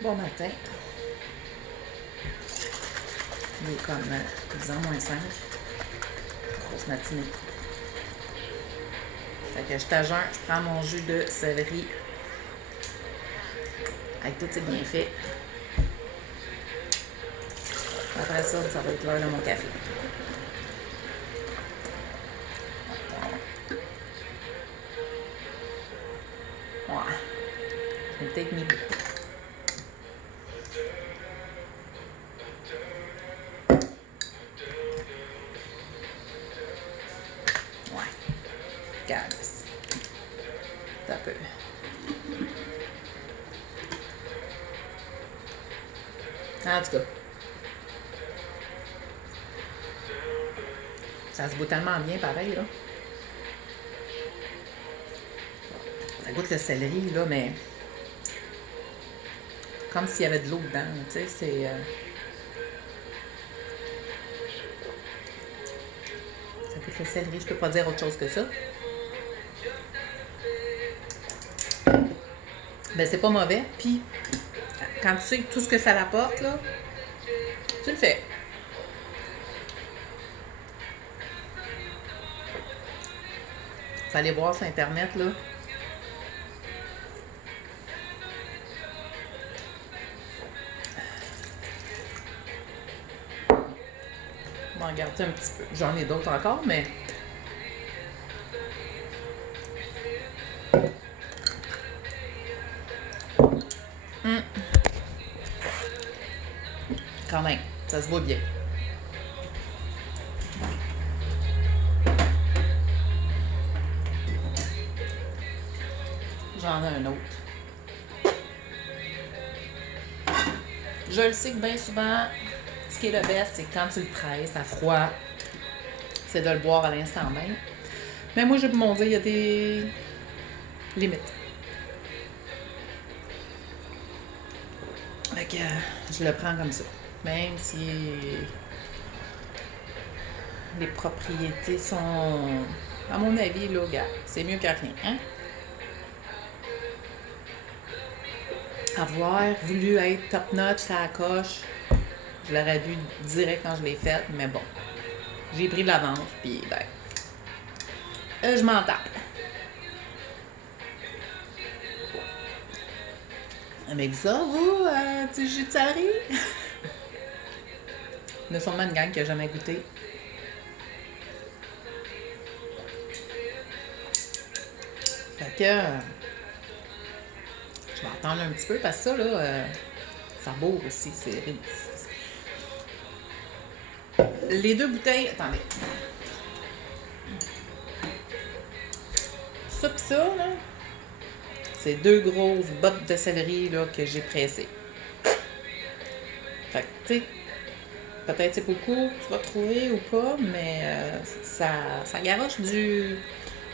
Bon matin. Il est comme, disons, -5. Grosse matinée. Fait que je suis à jeun, je prends mon jus de céleri avec tous ses bienfaits. Après ça va être l'heure de mon café. Ouais. Je vais peut-être mis beaucoup. Ouais. Regarde. C'est un peu. En tout cas. Ça se goûte tellement bien pareil, là. Ça goûte le céleri, là, mais comme s'il y avait de l'eau dedans, tu sais, c'est... Ça goûte le céleri, je peux pas dire autre chose que ça. Ben, c'est pas mauvais, puis quand tu sais tout ce que ça apporte, là, tu le fais. Vous allez voir sur Internet, là. On va en garder un petit peu. J'en ai d'autres encore, mais... Quand même, ça se voit bien. J'en ai un autre. Je le sais que bien souvent, ce qui est le best, c'est que quand tu le presses à froid, c'est de le boire à l'instant même. Mais moi, je peux m'en dire, il y a des limites. Fait que je le prends comme ça. Même si les propriétés sont, à mon avis, là, gars, c'est mieux que rien, hein? Avoir voulu être top-notch, ça coche. Je l'aurais vu direct quand je l'ai faite, mais bon. J'ai pris de l'avance, puis ben, je m'en tape. Avec ça, vous, du jus de céleri? Il y a sûrement une gang qui n'a jamais goûté. Fait que je vais attendre un petit peu parce que ça, là, ça bourre aussi. Les deux bouteilles... Attendez. Ça pis ça, là, c'est deux grosses bottes de céleri là, que j'ai pressées. Fait que, tu sais, peut-être c'est beaucoup, tu vas trouver ou pas, mais ça garoche du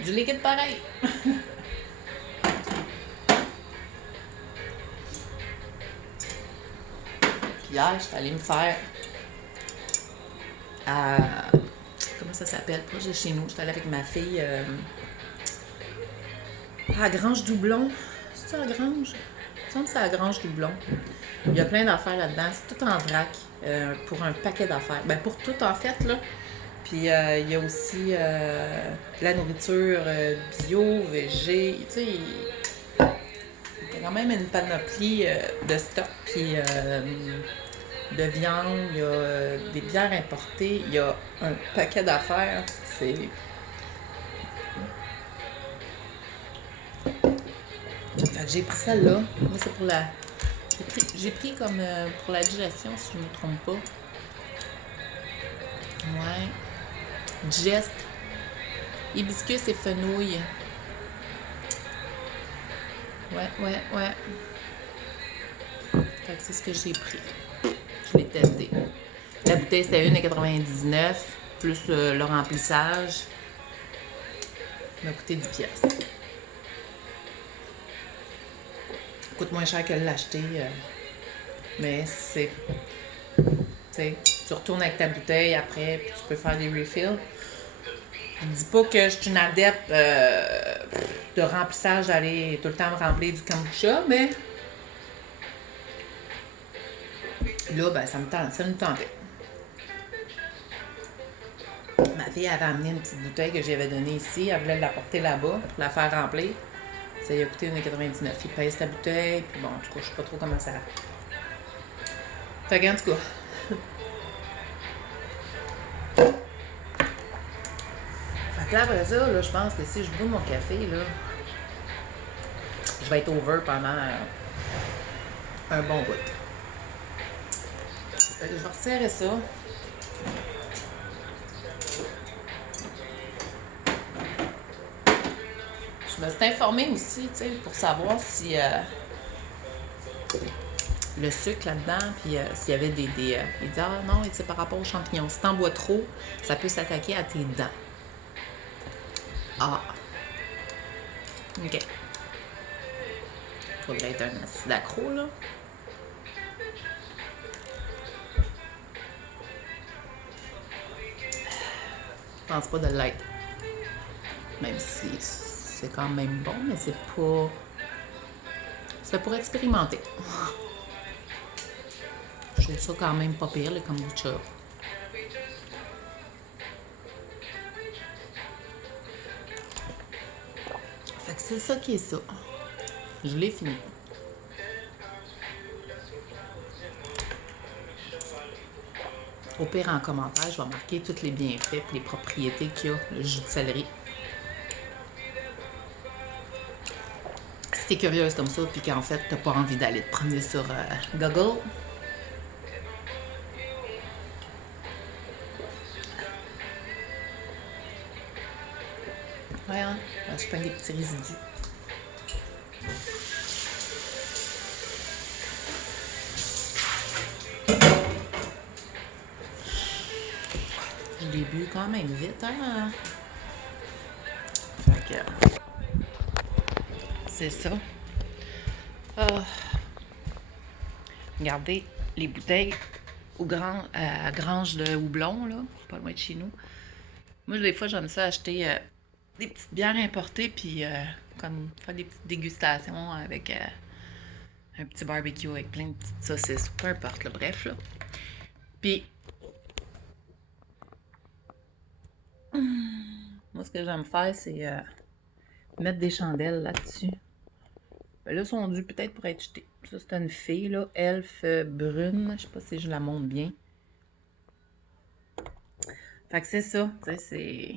liquide pareil. Puis hier, j'étais allée me faire à... Comment ça s'appelle? Proche de chez nous. J'étais allée avec ma fille à Grange-Doublon. C'est-tu à Grange? Il me semble que c'est à Grange-Doublon. Il y a plein d'affaires là-dedans. C'est tout en vrac pour un paquet d'affaires. Ben pour tout, en fait, là. Puis il y a aussi la nourriture bio, végé. Tu sais, il y a quand même une panoplie de stock. Puis de viande, il y a des bières importées. Il y a un paquet d'affaires. C'est... Fait que j'ai pris celle-là. Moi, c'est pour la... J'ai pris comme pour la digestion, si je ne me trompe pas. Ouais. Digest. Hibiscus et fenouil. Ouais. Fait que c'est ce que j'ai pris. Je l'ai testé. La bouteille, c'était 1,99 plus le remplissage. Ça m'a coûté 10 piastres. Ça coûte moins cher que l'acheter. Mais c'est... Tu sais, tu retournes avec ta bouteille après, puis tu peux faire des refills. Je dis pas que je suis une adepte de remplissage, d'aller tout le temps me remplir du kombucha, mais Là, ben, ça nous tentait. Ma fille avait amené une petite bouteille que j'avais donnée ici. Elle voulait l'apporter là-bas pour la faire remplir. Ça lui a coûté 1,99 $. Il pèse ta bouteille. Puis bon, en tout cas, je sais pas trop comment ça. Fait qu'en tout cas. Fait que là, après ça, là, je pense que si je bois mon café, là, je vais être over pendant un bon bout. Fait que je vais resserrer ça. Je me suis informée aussi, tu sais, pour savoir si le sucre là-dedans, puis s'il y avait des il dit, ah non, c'est par rapport aux champignons. Si t'en bois trop, ça peut s'attaquer à tes dents. Ah. OK. Faudrait être un acide accro, là. Je pense pas de l'être. Même si c'est quand même bon, mais c'est pas... C'est pour expérimenter. Je trouve ça quand même pas pire, le kombucha. Fait que c'est ça qui est ça. Je l'ai fini. Au pire, en commentaire, je vais marquer tous les bienfaits et les propriétés qu'il y a, le jus de céleri. Si t'es curieuse comme ça, puis qu'en fait, t'as pas envie d'aller te promener sur Google, ouais, hein? Je prends des petits résidus. Je l'ai bu quand même vite, hein? Fait que... c'est ça. Regardez les bouteilles à Grange de Houblon, là, pas loin de chez nous. Moi, des fois, j'aime ça acheter des petites bières importées, puis comme faire des petites dégustations avec un petit barbecue avec plein de petites saucisses, peu importe, là, bref, là. Puis, moi, ce que j'aime faire, c'est mettre des chandelles là-dessus. Ben là, sont dus peut-être pour être jetés. Ça, c'est une fille, là, elfe brune. Je sais pas si je la montre bien. Fait que c'est ça, tu sais,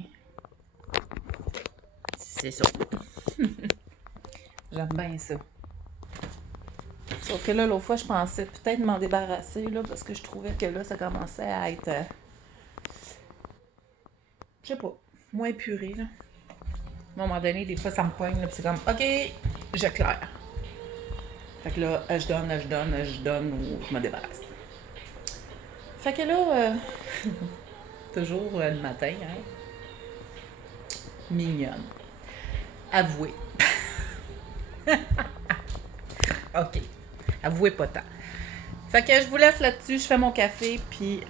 c'est ça. J'aime bien ça. Sauf que là, l'autre fois, je pensais peut-être m'en débarrasser, là, parce que je trouvais que là, ça commençait à être... je sais pas, moins puré, là. À un moment donné, des fois, ça me poigne, là, puis c'est comme, OK, j'éclaire. Fait que là, je donne, ou je me débarrasse. Fait que là, toujours le matin, hein, mignonne. Avouez. OK. Avouez pas tant. Fait que je vous laisse là-dessus, je fais mon café, puis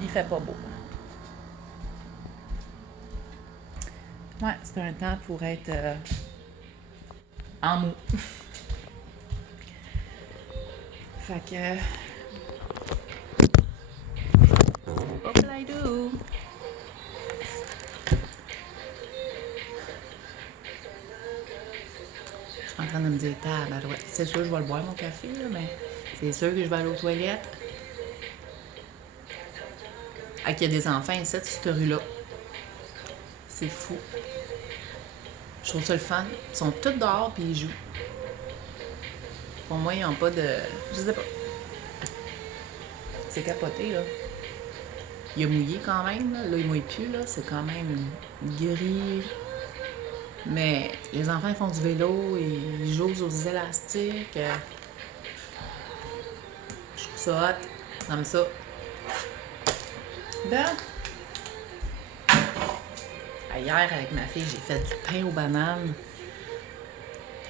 il fait pas beau. Ouais, c'est un temps pour être en mou. Fait que... hop là, do. Je suis en train de me dire, tabarouette. C'est sûr que je vais le boire, mon café, là, mais c'est sûr que je vais aller aux toilettes. Ah, qu'il y a des enfants ici, cette rue-là. C'est fou. Je trouve ça le fun. Ils sont tous dehors puis ils jouent. Pour moi, ils n'ont pas de... je sais pas. C'est capoté, là. Il a mouillé quand même, là. Là, il mouille plus, là. C'est quand même gris. Mais les enfants, ils font du vélo, ils jouent aux élastiques. Je trouve ça hot. J'aime ça. Ben... hier, avec ma fille, j'ai fait du pain aux bananes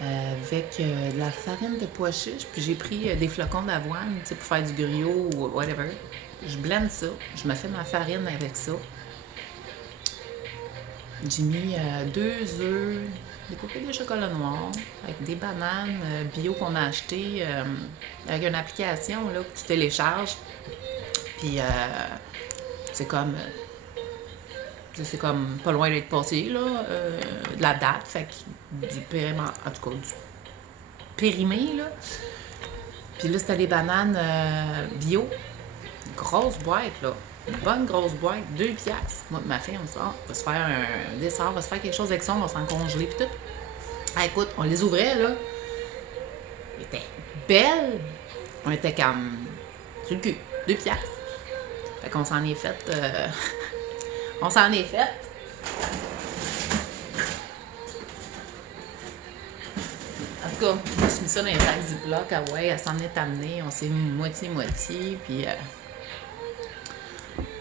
avec de la farine de pois chiches, puis j'ai pris des flocons d'avoine, tu sais, pour faire du griot ou whatever. Je blende ça, je me fais ma farine avec ça. J'ai mis 2 œufs, découper des chocolats noirs avec des bananes bio qu'on a achetées avec une application là, que tu télécharges. Puis c'est comme pas loin d'être passé là, de la date, fait que du périmé, en tout cas du périmé là. Puis là c'était des bananes bio, grosse boîte là. Une bonne grosse boîte, 2 piastres. Moi, ma fille, on va se faire un dessert, on va se faire quelque chose avec ça, on va s'en congeler pis tout. Ah, écoute, on les ouvrait, là. Elles étaient belles. On était comme sur le cul, 2 piastres. Fait qu'on s'en est fait. On s'en est fait. En tout cas, je me suis mis ça dans les sacs Ziploc. Ah ouais, elle s'en est amenée. On s'est mis moitié-moitié. Puis.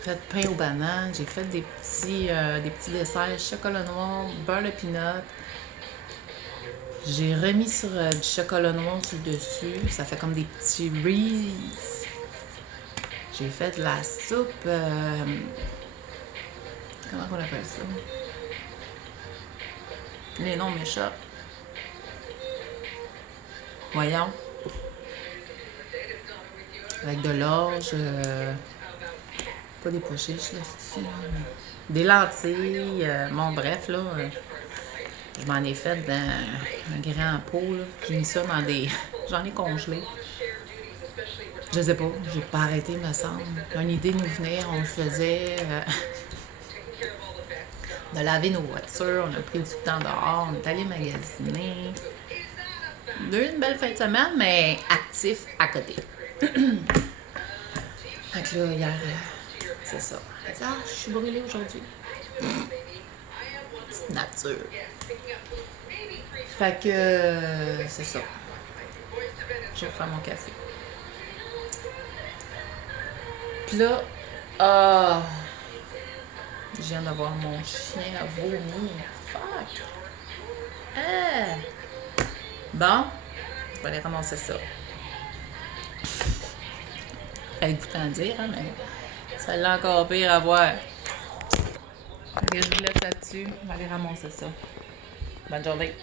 Fait pain aux bananes, j'ai fait des petits desserts, chocolat noir, beurre de pinot. J'ai remis sur du chocolat noir sur le dessus, ça fait comme des petits Reese. J'ai fait de la soupe, comment on appelle ça? Les noms m'échappent. Voyons. Avec de l'orge, pas des pois chiches, là, des lentilles, bon bref, là, je m'en ai fait dans un grand pot, là, j'ai mis ça dans des, j'en ai congelé, je sais pas, j'ai pas arrêté, me semble, une idée nous venait, on le faisait, de laver nos voitures, on a pris du temps dehors, on est allé magasiner, une belle fin de semaine, mais actif à côté. Fait que là, hier, c'est ça. Ah, je suis brûlée aujourd'hui. Petite nature. Fait que c'est ça. Je vais faire mon café. Puis là, je viens d'avoir mon chien à vomir. Fuck! Bon, je vais aller ramasser ça. Avec vous à dire, hein, mais ça l'a encore pire à voir. Fait que je vous laisse là-dessus. Je vais aller ramasser ça. Bonne journée.